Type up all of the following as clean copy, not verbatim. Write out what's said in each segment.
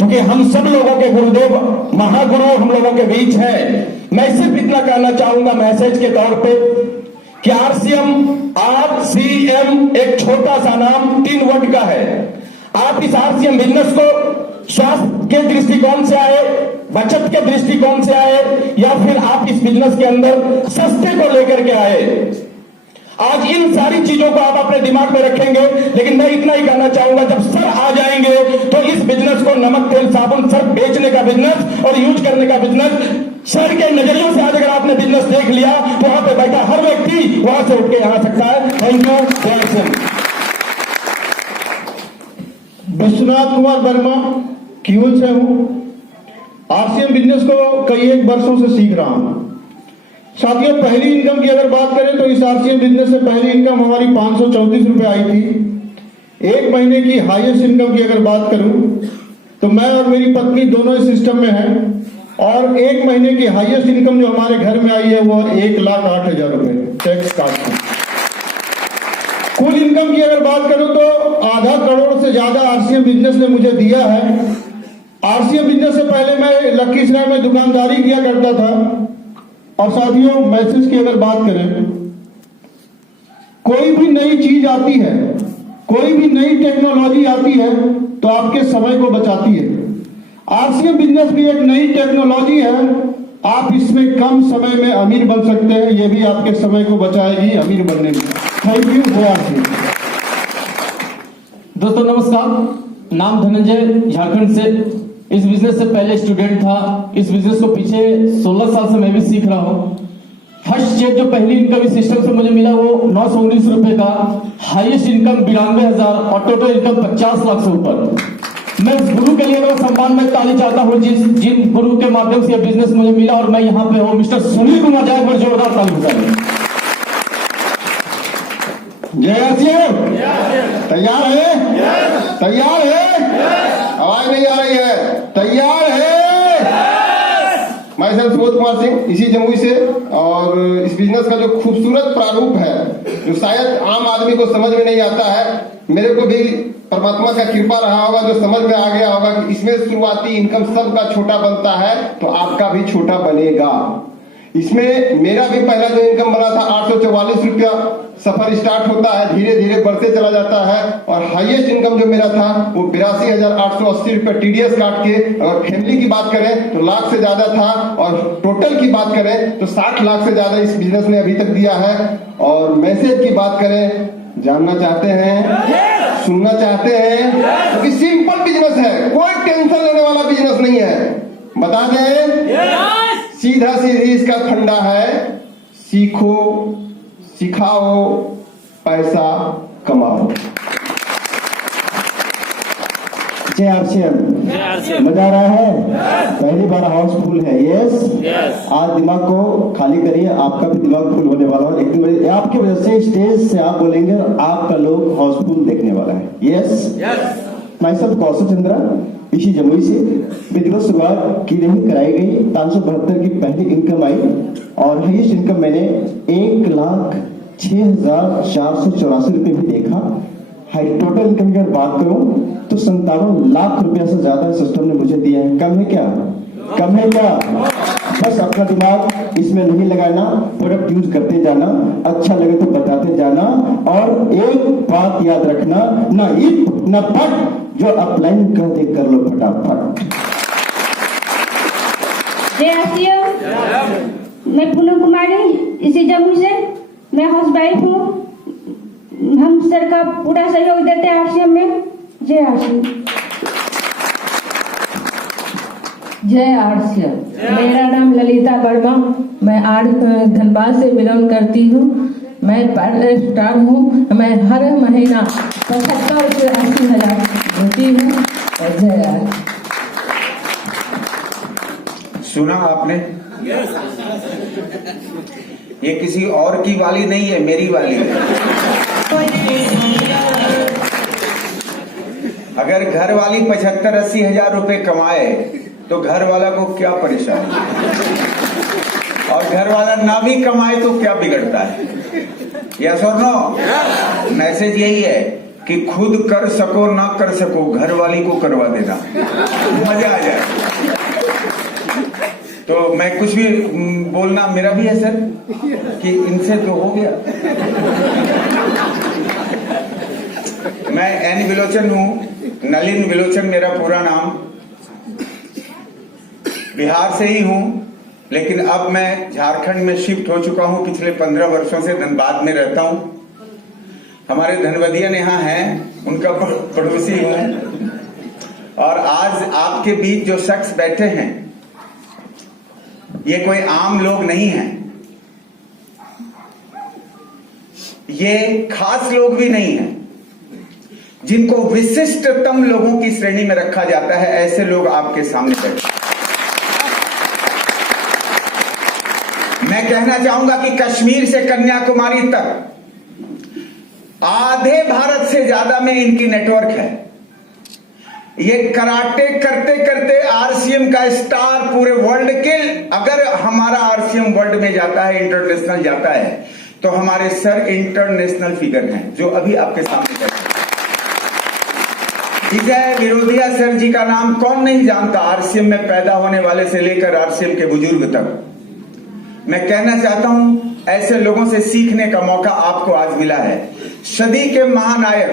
क्योंकि हम सब लोगों के गुरुदेव महागुरु हम लोगों के बीच है। मैं सिर्फ इतना कहना चाहूंगा मैसेज के तौर पे कि RCM एक छोटा सा नाम 3 वर्ड का है। आप इस RCM बिजनेस को स्वास्थ्य के दृष्टिकोण से आए, बचत के दृष्टिकोण से आए, या फिर आप इस बिजनेस के अंदर सस्ते को लेकर के आए, आज इन सारी चीजों को आप अपने दिमाग में रखेंगे। लेकिन मैं इतना ही कहना चाहूंगा, जब सर आ जाएंगे तो इस बिजनेस को नमक तेल साबुन सर बेचने का बिजनेस और यूज करने का बिजनेस, सर के नजरियों से आज अगर आपने बिजनेस देख लिया तो वहां पे बैठा हर व्यक्ति वहां से उठ के आ सकता है। थैंक यू, जय सिंह। विश्वनाथ कुमार वर्मा कीवल से हूं। RCM बिजनेस को कई एक वर्षों से सीख रहा हूं। साथियों, पहली इनकम की अगर बात करें तो इस RCM बिजनेस से पहली इनकम हमारी 534 रुपए आई थी। एक महीने की हाईएस्ट इनकम की अगर बात करूं तो मैं और मेरी पत्नी दोनों इस सिस्टम में हैं, और एक महीने की हाईएस्ट इनकम जो हमारे घर में आई है वो 1,08,000 रुपए टैक्स काट के। कुल इनकम की अगर बात करूं तो आधा करोड़ से ज्यादा RCM बिजनेस ने मुझे दिया है। RCM बिजनेस से पहले मैं लखीसराय में दुकानदारी किया करता था। और साथियों, मैसेज की अगर बात करें, कोई भी नई चीज आती है, कोई भी नई टेक्नोलॉजी आती है तो आपके समय को बचाती है। RCM बिजनेस भी एक नई टेक्नोलॉजी है। आप इसमें कम समय में अमीर बन सकते हैं, ये भी आपके समय को बचाएगी अमीर बनने में। थैंक यू, जय RCM। दोस्तों नमस्कार, नाम धनंजय, झारखंड से। इस बिजनेस से पहले स्टूडेंट था। इस बिजनेस को पीछे 16 साल से मैं भी सीख रहा हूँ। फर्स्ट चेक जो पहली इनकम इस सिस्टम से मुझे मिला वो 919 रुपए का, हाईएस्ट इनकम 92,000 और टोटल इनकम 50 लाख से ऊपर। मैं इस गुरु के लिए मैं सम्मान में ताली चाहता हूँ जिन गुरु के माध्यम से बिजनेस मुझे मिला, और मैं यहाँ पे हूँ। मिस्टर सुनील कुमार जाए पर जोरदार ताली बजाइए। जय RCM। तैयार है? तैयार है? आवाज नहीं आ रही है। तैयार है? मैं सर सुबोध कुमार सिंह, इसी जमुई से। और इस बिजनेस का जो खूबसूरत प्रारूप है, जो शायद आम आदमी को समझ में नहीं आता है, मेरे को भी परमात्मा का कृपा रहा होगा जो समझ में आ गया होगा कि इसमें शुरुआती इनकम सबका छोटा बनता है तो आपका भी छोटा बनेगा। इसमें मेरा भी पहला जो इनकम बना था 844 रुपया, सफर स्टार्ट होता है, धीरे धीरे बढ़ते चला जाता है। और हाईएस्ट इनकम जो मेरा था वो 82,880 रुपया TDS काट के, अगर फैमिली की बात करें तो लाख से ज्यादा था, और टोटल की बात करें तो 60 लाख से ज्यादा इस बिजनेस ने अभी तक दिया है। और मैसेज की बात करें, जानना चाहते हैं, सुनना चाहते हैं, क्योंकि सिंपल बिजनेस है, कोई टेंशन लेने वाला बिजनेस नहीं है। बता दें, सीधा सीधी इसका फंडा है, सीखो, सिखाओ, पैसा कमाओ। जय RCM। मजा आ रहा है? पहली बार हाउसफुल है। यस। आज दिमाग को खाली करिए, आपका भी दिमाग फुल होने वाला है। एक दिन आपकी वजह से स्टेज से आप बोलेंगे, आपका लोग हाउसफुल देखने वाला है। यस। मैं सब कौशल चंद्रा, इसी जमुई से। बिजनेस शुरुआत की नहीं कराई गई, 572 की पहली इनकम आई, और हाईएस्ट इनकम मैंने 1,06,484 रुपए भी देखा। टोटल इनकम की अगर बात करूं तो 57 लाख रुपया से ज्यादा सिस्टम ने मुझे दिया है। कम है क्या? कम है क्या? बस अपना दिमाग इसमें नहीं लगाना, प्रोडक्ट यूज करते जाना, अच्छा लगे तो बताते जाना, और एक बात याद रखना, ना इफ ना बट, जो अपलाइन कहते कर लो फटाफट। जय RCM। मैं पूनम कुमारी, इसी जमुई से। मैं हाउस वाइफ हूँ। हम सर का पूरा सहयोग देते हैं RCM में। जय RCM। जय RCM। मेरा नाम ललिता वर्मा, मैं धनबाद से बिलोंग करती हूँ। मैं पार्लर स्टार हूँ। मैं हर महीना 75 से 80,000 देती हूँ। जय RCM। सुना आपने? ये किसी और की वाली नहीं है, मेरी वाली है। अगर घर वाली 75-80 हजार रुपए कमाए तो घर वाला को क्या परेशानी, और घर वाला ना भी कमाए तो क्या बिगड़ता है? यस और नो? मैसेज यही है कि खुद कर सको ना कर सको, घर वाली को करवा देना। मैं कुछ भी बोलना मेरा भी है सर कि इनसे तो हो गया। मैं एन विलोचन हूं, नलिन विलोचन मेरा पूरा नाम। बिहार से ही हूं, लेकिन अब मैं झारखंड में शिफ्ट हो चुका हूं। पिछले 15 वर्षों से धनबाद में रहता हूं। हमारे धनबदियन यहाँ हैं, उनका पड़ोसी हूं। और आज आपके बीच जो शख्स बैठे हैं, ये कोई आम लोग नहीं हैं, ये खास लोग भी नहीं हैं। जिनको विशिष्टतम लोगों की श्रेणी में रखा जाता है, ऐसे लोग आपके सामने बैठे। मैं कहना चाहूंगा कि कश्मीर से कन्याकुमारी तक आधे भारत से ज्यादा में इनकी नेटवर्क है। ये कराटे करते करते आरसीएम का स्टार पूरे वर्ल्ड के, अगर हमारा आरसीएम वर्ल्ड में जाता है, इंटरनेशनल जाता है, तो हमारे सर इंटरनेशनल फिगर हैं जो अभी आपके सामने बैठे हैं। विजय विरोधिया सर जी का नाम कौन नहीं जानता, आरसीएम में पैदा होने वाले से लेकर आरसीएम के बुजुर्ग तक। मैं कहना चाहता हूं, ऐसे लोगों से सीखने का मौका आपको आज मिला है। सदी के महानायक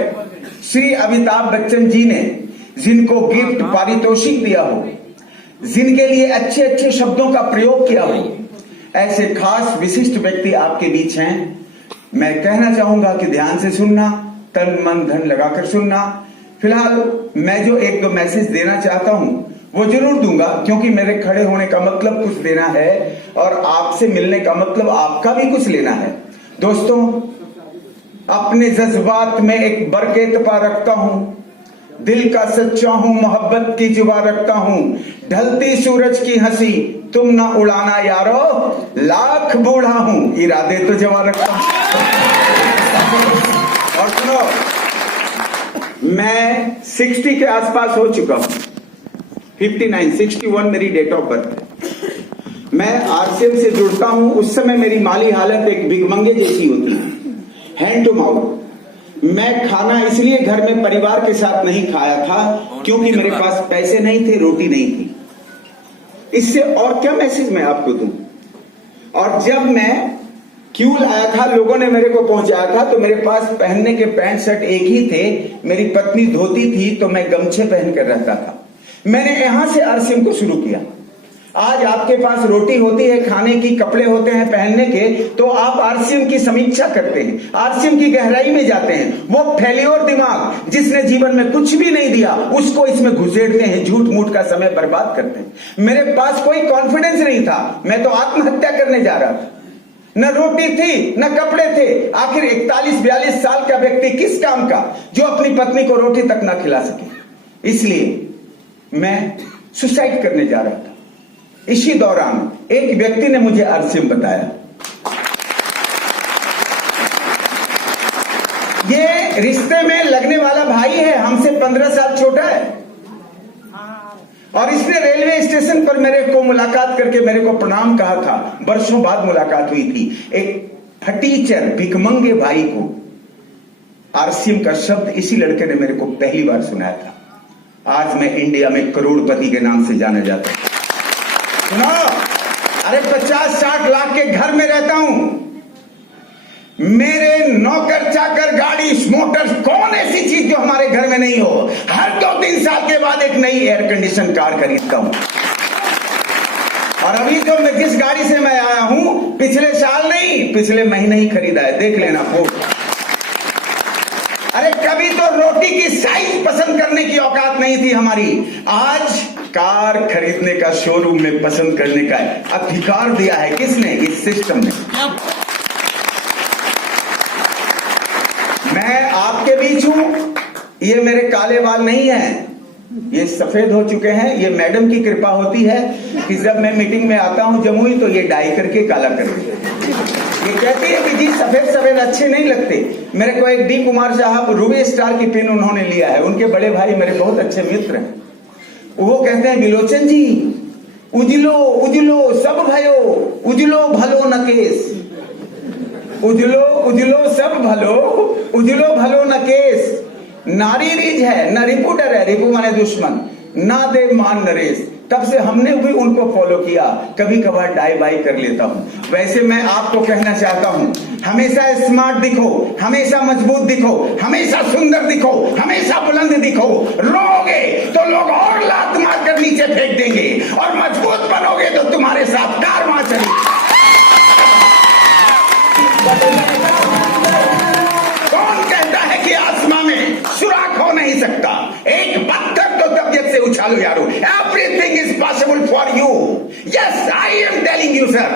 श्री अमिताभ बच्चन जी ने जिनको गिफ्ट पारितोषिक दिया हो, जिनके लिए अच्छे अच्छे शब्दों का प्रयोग किया हो, ऐसे खास विशिष्ट व्यक्ति आपके बीच हैं। मैं कहना चाहूंगा कि ध्यान से सुनना, तन मन धन लगाकर सुनना। फिलहाल मैं जो एक दो मैसेज देना चाहता हूं वो जरूर दूंगा, क्योंकि मेरे खड़े होने का मतलब कुछ देना है और आपसे मिलने का मतलब आपका भी कुछ लेना है। दोस्तों, अपने जज्बात में एक बरकेतपा रखता हूं, दिल का सच्चा हूं, मोहब्बत की जुबा रखता हूं। ढलती सूरज की हंसी तुम ना उड़ाना यारो, लाख बूढ़ा हूं, इरादे तो जवा रखता हूं। और सुनो, मैं 60 के आसपास हो चुका हूं, 59, 61 मेरी डेट ऑफ बर्थ है। मैं आरसीएम से जुड़ता हूं, उस समय मेरी माली हालत एक भिगमंगे जैसी होती है, हैंड टू माउथ। मैं खाना इसलिए घर में परिवार के साथ नहीं खाया था क्योंकि मेरे पास पैसे नहीं थे, रोटी नहीं थी। इससे और क्या मैसेज मैं आपको दूं। और जब मैं क्यों लाया था, लोगों ने मेरे को पहुंचाया था, तो मेरे पास पहनने के पैंट शर्ट एक ही थे। मेरी पत्नी धोती थी तो मैं गमछे पहन कर रहता था। मैंने यहां से आरसीएम को शुरू किया। आज आपके पास रोटी होती है खाने की, कपड़े होते हैं पहनने के, तो आप आरसीएम की समीक्षा करते हैं, आरसीएम की गहराई में जाते हैं। वो फेल्योर दिमाग जिसने जीवन में कुछ भी नहीं दिया, उसको इसमें घुसेड़ते हैं, झूठ मूठ का समय बर्बाद करते हैं। मेरे पास कोई कॉन्फिडेंस नहीं था, मैं तो आत्महत्या करने जा रहा था। न रोटी थी न कपड़े थे। आखिर 41-42 साल का व्यक्ति किस काम का जो अपनी पत्नी को रोटी तक ना खिला सके। इसलिए मैं सुसाइड करने जा रहा था। इसी दौरान एक व्यक्ति ने मुझे आरसीएम बताया। ये रिश्ते में लगने वाला भाई है, हमसे 15 साल छोटा है, और इसने रेलवे स्टेशन पर मेरे को मुलाकात करके मेरे को प्रणाम कहा था। वर्षों बाद मुलाकात हुई थी। एक टीचर भिखमंगे भाई को आरसीएम का शब्द इसी लड़के ने मेरे को पहली बार सुनाया था। आज मैं इंडिया में करोड़पति के नाम से जाना जाता हूं। सुनो, अरे 50-60 लाख के घर में रहता हूं। मेरे नौकर चाकर गाड़ी मोटर, कौन ऐसी चीज जो हमारे घर में नहीं हो। हर 2-3 साल के बाद एक नई एयर कंडीशन कार खरीदता हूं। और अभी जो मैं जिस गाड़ी से मैं आया हूं, पिछले साल नहीं, पिछले महीने ही खरीदा है, देख लेना फोटो। अरे कभी तो रोटी की साइज पसंद करने की औकात नहीं थी हमारी। आज कार खरीदने का शोरूम में पसंद करने का अधिकार दिया है किसने? इस सिस्टम ने। मैं आपके बीच हूं, ये मेरे काले बाल नहीं हैं, ये सफेद हो चुके हैं। ये मैडम की कृपा होती है कि जब मैं मीटिंग में आता हूं जमुई, तो ये डाई करके काला कर देती है। ये कहती है कि जी सफेद सफेद अच्छे नहीं लगते। मेरे को एक डी कुमार साहब रूबी स्टार की पिन उन्होंने लिया है, उनके बड़े भाई मेरे बहुत अच्छे मित्र हैं। वो कहते हैं विलोचन जी उजलो उजलो सब भयो, उजलो भलो न केस, उजलो उजलो सब भलो, उजलो भलो न केस। नारी रीज है न रिपू डर है, रिपू माने दुश्मन। ना दे मान नरेश, तब से हमने भी उनको फॉलो किया। कभी कभार डाई बाई कर लेता हूं। वैसे मैं आपको कहना चाहता हूं, हमेशा स्मार्ट दिखो, हमेशा मजबूत दिखो, हमेशा सुंदर दिखो, हमेशा बुलंद दिखो। रोगे तो लोग और लात मार कर नीचे फेंक देंगे, और मजबूत बनोगे तो तुम्हारे साथ कारवां चलेगी। कौन कहता है कि आसमां में सुराख हो नहीं सकता? एक पत्थर तो तबियत से उछालो यारो। Everything is possible for you. Yes, I am telling you sir,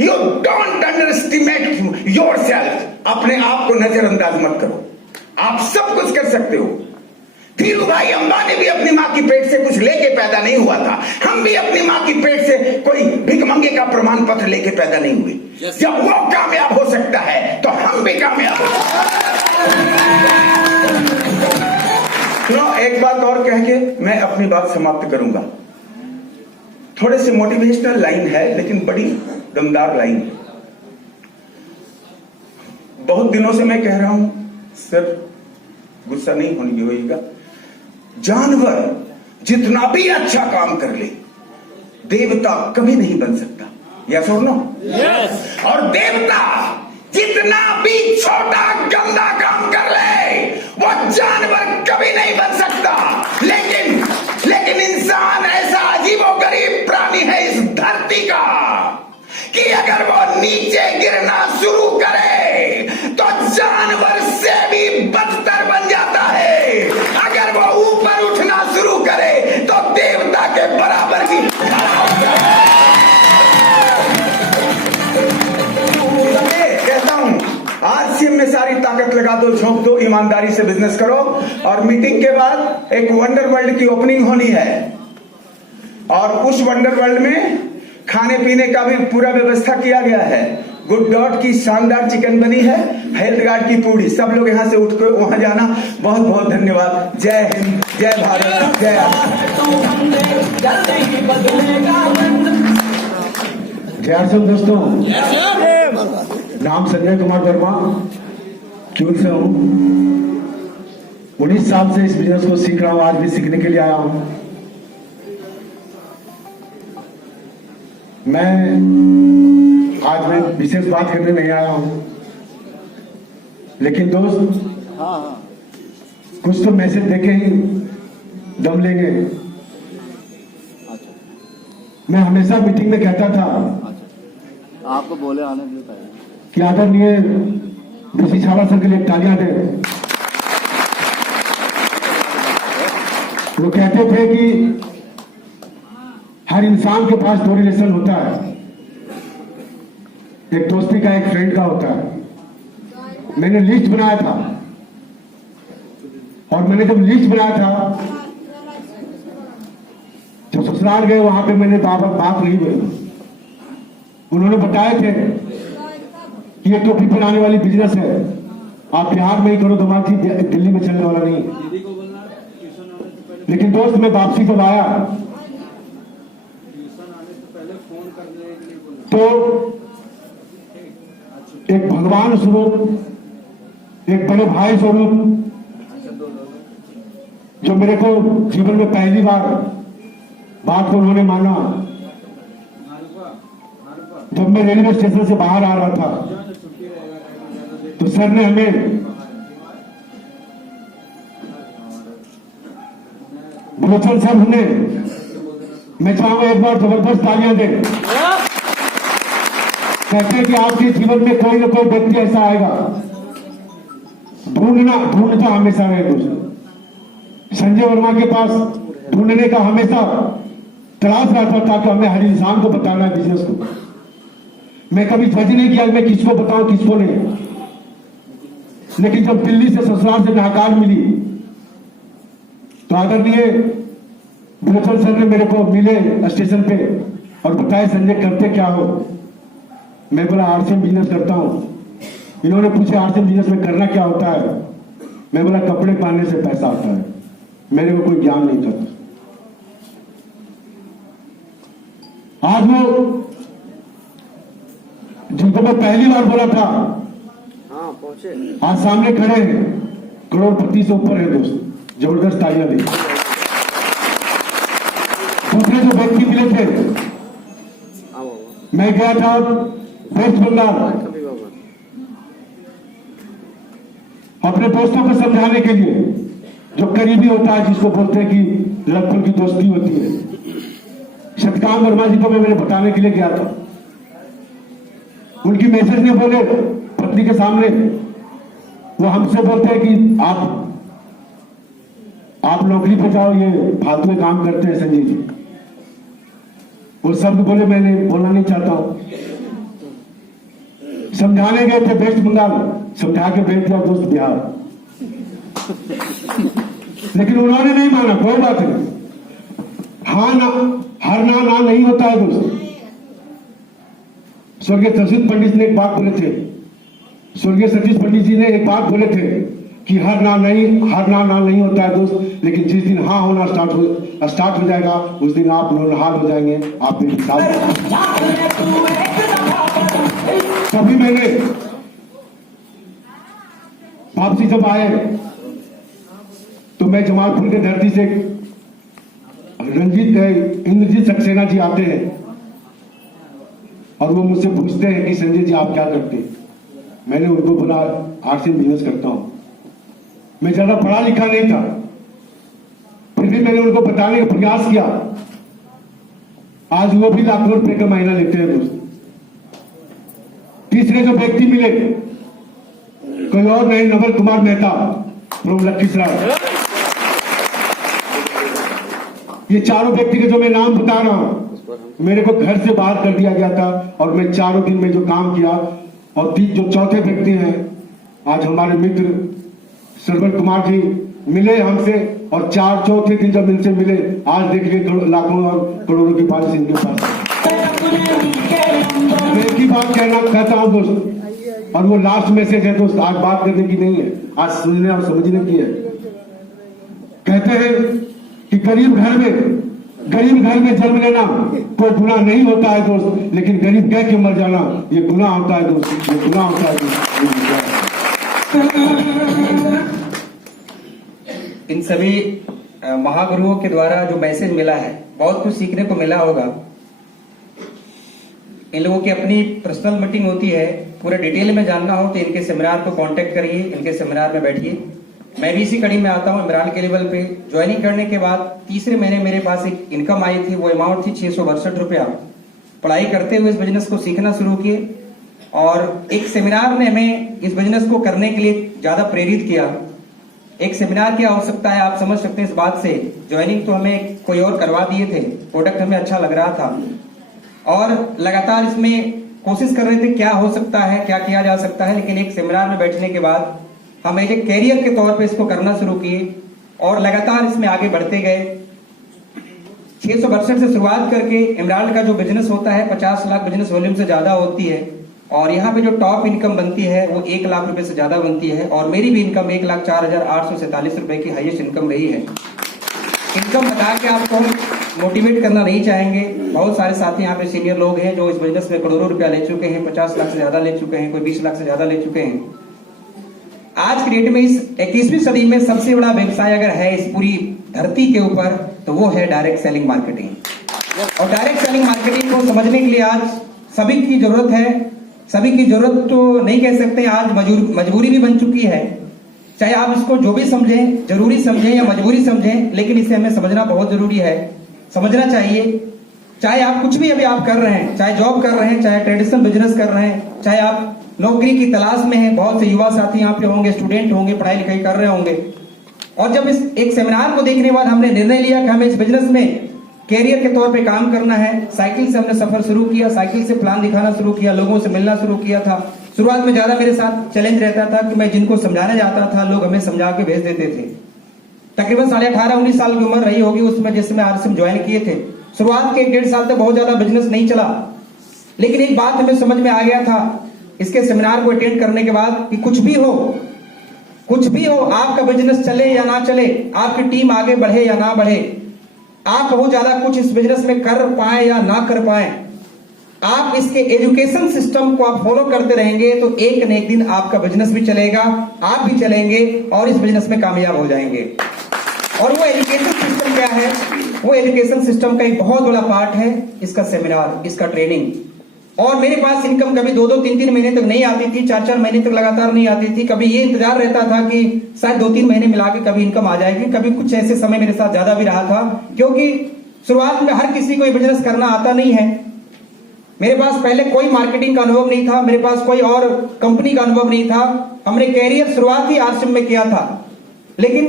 you don't underestimate yourself. अपने आप को नजरअंदाज मत करो, आप सब कुछ कर सकते हो। धीरू भाई अंबानी भी अपनी मां की पेट से कुछ लेके पैदा नहीं हुआ था। हम भी अपनी मां की पेट से कोई भिखमंगे का प्रमाण पत्र लेके पैदा नहीं हुए। जब वो कामयाब हो सकता है तो हम भी कामयाब हो सकते हैं। एक बात और कह के मैं अपनी बात समाप्त करूंगा। थोड़े से मोटिवेशनल लाइन है, लेकिन बड़ी दमदार लाइन है। बहुत दिनों से मैं कह रहा हूं, सर गुस्सा नहीं होने होगा, जानवर जितना भी अच्छा काम कर ले, देवता कभी नहीं बन सकता। यस और नो? यस। और देवता जितना भी छोटा गंदा काम कर ले, वो जानवर कभी नहीं बन सकता। लेकिन इंसान ऐसा अजीबोगरीब प्राणी है इस धरती का कि अगर वो नीचे गिरना शुरू करे तो जानवर से भी बदतर बन जाता है। अगर वो ऊपर उठना शुरू करे तो देवता के बराबर की कहता हूं, आरसीएम में सारी ताकत लगा दो, झोंक दो, ईमानदारी से बिजनेस करो। और मीटिंग के बाद एक वंडर वर्ल्ड की ओपनिंग होनी है, और उस वंडर वर्ल्ड में खाने पीने का भी पूरा व्यवस्था किया गया है। गुड डॉट की शानदार चिकन बनी है, हेल्थ गार्ड की पूरी। सब लोग यहां से उठ कर वहां जाना। बहुत बहुत धन्यवाद। जय हिंद, जय भारत, जय आरसीएम। दोस्तों, नाम संजय कुमार वर्मा, चूल से हूं। 19 साल से इस बिजनेस को सीख रहा हूं, आज भी सीखने के लिए आया हूं। आज मैं विशेष बात करने नहीं आया हूं, लेकिन दोस्त कुछ तो मैसेज देके ही दम लेंगे। मैं हमेशा मीटिंग में कहता था आपको बोले आने कि आदरणीय ऋषि छावा सर के लिए तालियां दें। वो कहते थे कि हर इंसान के पास 2 रिलेशन होता है, एक दोस्ती का, एक फ्रेंड का होता है। मैंने लिस्ट बनाया था, और मैंने जब लिस्ट बनाया था, जब ससुराल गए वहां पे मैंने बात नहीं बोली। उन्होंने बताए थे कि ये टोपी बनाने वाली बिजनेस है, आप बिहार में ही करो, दमाची दिल्ली में चलने वाला नहीं। लेकिन दोस्त, मैं वापसी जब आया तो एक भगवान स्वरूप, एक बड़े भाई स्वरूप, जो मेरे को जीवन में पहली बार बात को उन्होंने माना, जब मैं रेलवे स्टेशन से बाहर आ रहा था, तो सर ने हमें बुलचन सर हमने, मैं चाहूंगा एक बार जबरदस्त तालियां दें। कहते हैं कि आपके जीवन में कोई ना कोई व्यक्ति ऐसा आएगा, ढूंढता हमेशा रहे दोस्तों। संजय वर्मा के पास ढूंढने का हमेशा तलाश रहता था कि हमें हर इंसान को बताना है बिजनेस को। मैं कभी जज नहीं किया मैं किसको बताऊं किसको नहीं, लेकिन जब दिल्ली से ससुराल से नकार मिली तो आदरणीय बुलचन सर ने मेरे को मिले स्टेशन पे और बताए, संजय करते क्या हो? मैं बोला आरसीएम बिजनेस करता हूं। इन्होंने पूछा आरसीएम बिजनेस में करना क्या होता है? मैं बोला कपड़े पहनने से पैसा आता है, मेरे को कोई ज्ञान नहीं था। आज वो जिनको मैं पहली बार बोला था, आज सामने खड़े हैं, करोड़पति से ऊपर है दोस्त। जबरदस्त तालियां दी। दूसरे जो व्यक्ति मिले थे, मैं गया था वेस्ट बंगाल अपने दोस्तों को समझाने के लिए, जो करीबी होता है, जिसको बोलते हैं कि लड़कों की दोस्ती होती है। शतकाम वर्मा जी को मैं मैंने बताने के लिए गया था। उनकी मैसेज ने बोले पत्नी के सामने, वो हमसे बोलते हैं कि आप नौकरी पे जाओ, ये फालतू काम करते हैं संजय जी। वो शब्द बोले, मैंने बोलना नहीं चाहता हूं। समझाने गए थे वेस्ट बंगाल, समझा के भेज दिया दोस्त बिहार, लेकिन उन्होंने नहीं माना। कोई बात नहीं, हाँ ना, हर ना नहीं होता है दोस्त। स्वर्गीय तरसीद पंडित ने एक बात बोले थे, स्वर्गीय सतीश पंडित जी ने एक बात बोले थे कि हर ना नहीं होता है दोस्त, लेकिन जिस दिन हाँ होना स्टार्ट हो जाएगा, उस दिन आप नौनहाल हो जाएंगे, आप बेमिसाल। कभी मैंने वापसी जब आए तो मैं जमालपुर के धरती से, इंद्रजीत सक्सेना जी आते हैं और वो मुझसे पूछते हैं कि संजय जी आप क्या करते हैं। मैंने उनको बोला आर्ट्स एंड बिजनेस करता हूं। मैं ज्यादा पढ़ा लिखा नहीं था, फिर भी मैंने उनको बताने का प्रयास किया। आज वो भी लाखों रुपए का महीना लेते हैं दोस्त। तीसरे जो व्यक्ति मिले, कोई और नहीं, नवल कुमार मेहता फ्रॉम लखीसराय। ये चारों व्यक्ति के जो मैं नाम बता रहा हूं, मेरे को घर से बाहर कर दिया गया था और मैं चारों दिन में जो काम किया, और जो चौथे व्यक्ति हैं, आज हमारे मित्र सरवर कुमार जी मिले हमसे, और चौथे दिन जब इनसे मिले, आज देखिए लाखों और करोड़ों की बारिश इनके पास। मैं एक ही बात कहता हूं दोस्त, और वो लास्ट मैसेज है दोस्त, आज बात करने की नहीं है, आज सुनने और समझने की है। कहते हैं कि गरीब घर में जन्म लेना कोई गुनाह नहीं होता है दोस्त, लेकिन गरीब कह के मर जाना ये गुनाह होता है दोस्त, ये गुनाह होता है दोस्त। इन सभी महागुरुओं के द्वारा जो मैसेज मिला है, बहुत कुछ सीखने को मिला होगा। इन लोगों की अपनी पर्सनल मीटिंग होती है, पूरे डिटेल में जानना हो तो इनके सेमिनार को कांटेक्ट करिए, इनके सेमिनार में बैठिए। मैं भी इसी कड़ी में आता हूं। इमरान के लेवल पे ज्वाइनिंग करने के बाद तीसरे महीने मेरे पास एक इनकम आई थी, वो अमाउंट थी 662 रुपया। पढ़ाई करते हुए इस बिजनेस को सीखना शुरू किए, और एक सेमिनार ने हमें इस बिजनेस को करने के लिए ज्यादा प्रेरित किया। एक सेमिनार की आवश्यकता है, आप समझ सकते हैं इस बात से। ज्वाइनिंग तो हमें कोई और करवा दिए थे, प्रोडक्ट हमें अच्छा लग रहा था, और लगातार इसमें कोशिश कर रहे थे क्या हो सकता है, क्या किया जा सकता है। लेकिन एक सेमिनार में बैठने के बाद हम एक कैरियर के तौर पे इसको करना शुरू किए, और लगातार इसमें आगे बढ़ते गए। 662 से शुरुआत करके इमरान का जो बिजनेस होता है 50 लाख बिजनेस वॉल्यूम से ज्यादा होती है, और यहाँ पे जो टॉप इनकम बनती है वो 1 लाख रुपए से ज्यादा बनती है, और मेरी भी इनकम 1,04,847 रुपए की हाईएस्ट इनकम रही है। इनकम बता के आपको मोटिवेट करना नहीं चाहेंगे। बहुत सारे साथी यहाँ पे सीनियर लोग हैं जो इस बिजनेस में करोड़ों रुपया ले चुके हैं, 50 लाख से ज्यादा ले चुके हैं, कोई 20 लाख से ज्यादा ले चुके हैं। आज की डेट में इस 21वीं सदी में सबसे बड़ा व्यवसाय अगर है इस पूरी धरती के ऊपर, तो वो है डायरेक्ट सेलिंग मार्केटिंग। और डायरेक्ट सेलिंग मार्केटिंग को समझने के लिए आज सभी की जरूरत है। सभी की जरूरत तो नहीं कह सकते, आज मजबूरी भी बन चुकी है। चाहे आप इसको जो भी समझें, जरूरी समझें या मजबूरी समझें, लेकिन इसे हमें समझना बहुत जरूरी है, समझना चाहिए। चाहे आप कुछ भी अभी आप कर रहे हैं, चाहे जॉब कर रहे हैं, चाहे ट्रेडिशनल बिजनेस कर रहे हैं, चाहे आप नौकरी की तलाश में हैं, बहुत से युवा साथी यहाँ पे होंगे, स्टूडेंट होंगे, पढ़ाई लिखाई कर रहे होंगे। और जब इस एक सेमिनार को देखने के बाद हमने निर्णय लिया कि हमें इस बिजनेस में कैरियर के तौर पे काम करना है। साइकिल से हमने सफर शुरू किया, साइकिल से प्लान दिखाना शुरू किया, लोगों से मिलना शुरू किया था। शुरुआत में ज्यादा मेरे साथ चैलेंज रहता था कि मैं जिनको समझाने जाता था, लोग हमें समझा के भेज देते थे। तकरीबन 18-19 साल की उम्र रही होगी उसमें जिसमें आरएसएम ज्वाइन किए थे। शुरुआत के 1.5 साल तक बहुत ज्यादा बिजनेस नहीं चला, लेकिन एक बात हमें समझ में आ गया था इसके सेमिनार को अटेंड करने के बाद कि कुछ भी हो, आपका बिजनेस चले या ना चले, आपकी टीम आगे बढ़े या ना बढ़े, आप बहुत ज्यादा कुछ इस बिजनेस में कर पाए या ना कर पाए, आप इसके एजुकेशन सिस्टम को आप फॉलो करते रहेंगे तो एक न एक दिन आपका बिजनेस भी चलेगा, आप भी चलेंगे और इस बिजनेस में कामयाब हो जाएंगे। और वो एजुकेशन सिस्टम क्या है? वो एजुकेशन सिस्टम का एक बहुत बड़ा पार्ट है इसका सेमिनार, इसका ट्रेनिंग। और मेरे पास इनकम कभी 2-2, 3-3 महीने तक नहीं आती थी, 4-4 महीने तक लगातार नहीं आती थी। कभी ये इंतजार रहता था कि शायद 2-3 महीने मिला के कभी इनकम आ जाएगी। कभी कुछ ऐसे समय मेरे साथ ज्यादा भी रहा था, क्योंकि शुरुआत में हर किसी को ये बिजनेस करना आता नहीं है। मेरे पास पहले कोई मार्केटिंग का अनुभव नहीं था, मेरे पास कोई और कंपनी का अनुभव नहीं था। हमने कैरियर शुरुआत ही आरसीएम में किया था, लेकिन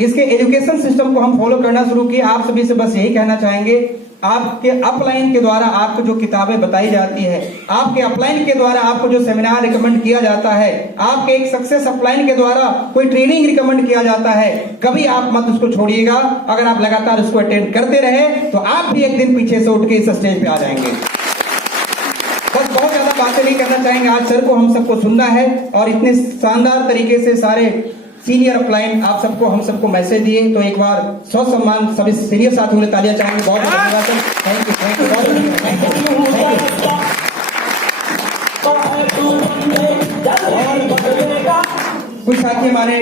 इसके एजुकेशन सिस्टम को हम फॉलो करना शुरू किए। आप सभी से बस यही कहना चाहेंगे, आपके अपलाइन के द्वारा आपको जो किताबें बताई जाती है, आपके अपलाइन के द्वारा आपको जो सेमिनार रिकमेंड किया जाता है, आपके एक सक्सेस अपलाइन के द्वारा कोई ट्रेनिंग रिकमेंड किया जाता है, कभी आप मत उसको छोड़िएगा। अगर आप लगातार उसको अटेंड करते रहे तो आप भी एक दिन पीछे से उठ के इस स्टेज पे आ जाएंगे। बस बहुत ज्यादा बातें नहीं करना चाहेंगे। आज सर को हम सबको सुनना है और इतने शानदार तरीके से सारे सीनियर अपलाइन आप सबको हम सबको मैसेज दिए, तो एक बार सौ सम्मान सभी सीनियर साथियों ने तालियां चाहेंगे। बहुत बहुत धन्यवाद सर, थैंक यू। कुछ साथी हमारे